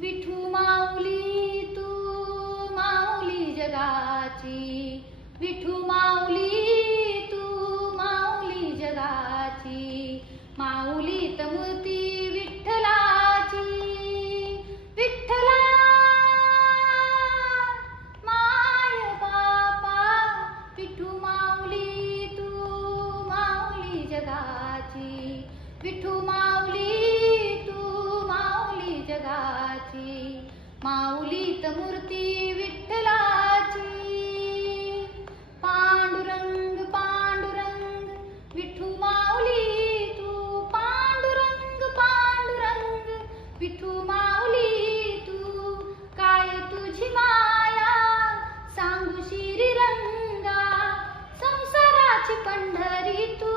विठू माऊली तू माऊली जगाची, विठू माऊली तू माऊली जगाची, माऊलीत मूर्ती विठ्ठलाची, विठ्ठला माय बापा, विठू माऊली तू माऊली जगाची, विठू माऊली तू माऊली जगाची, माऊलीत मूर्ती विठ्ठलाची. पांडुरंग पांडुरंग विठू माऊली तू, पांडुरंग पांडुरंग विठू माऊली तू, काय तुझी माया सांगू श्रीरंगा, संसाराची पंढरी तू